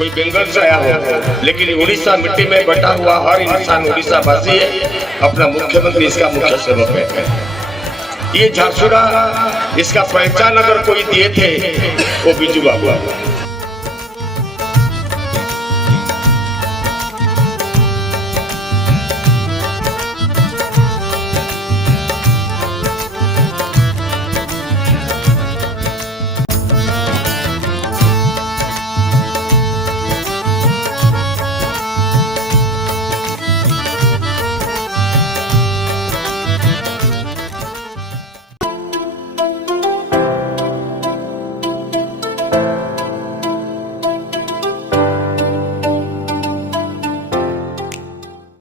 कोई बंगाल से आया हो, लेकिन उड़ीसा मिट्टी में बटा हुआ हर इंसान उड़ीसा वासी है। अपना मुख्यमंत्री इसका मुख्य सेवक है। ये झारसुगुड़ा इसका पहचान अगर कोई दिए थे वो बिजू बाबू।